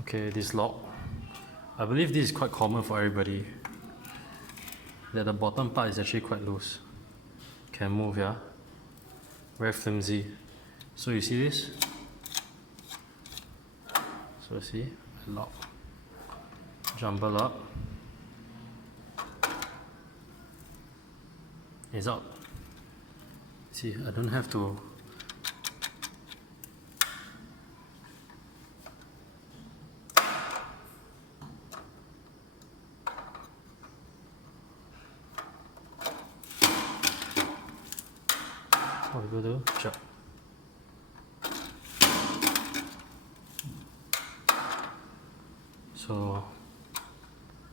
Okay, this lock. I believe this is quite common for everybody. That the bottom part is actually quite loose. Can move, yeah? Very flimsy. So you see this? So see, lock. Jumble up. It's out. See, I don't have to. What we go do? Shut. So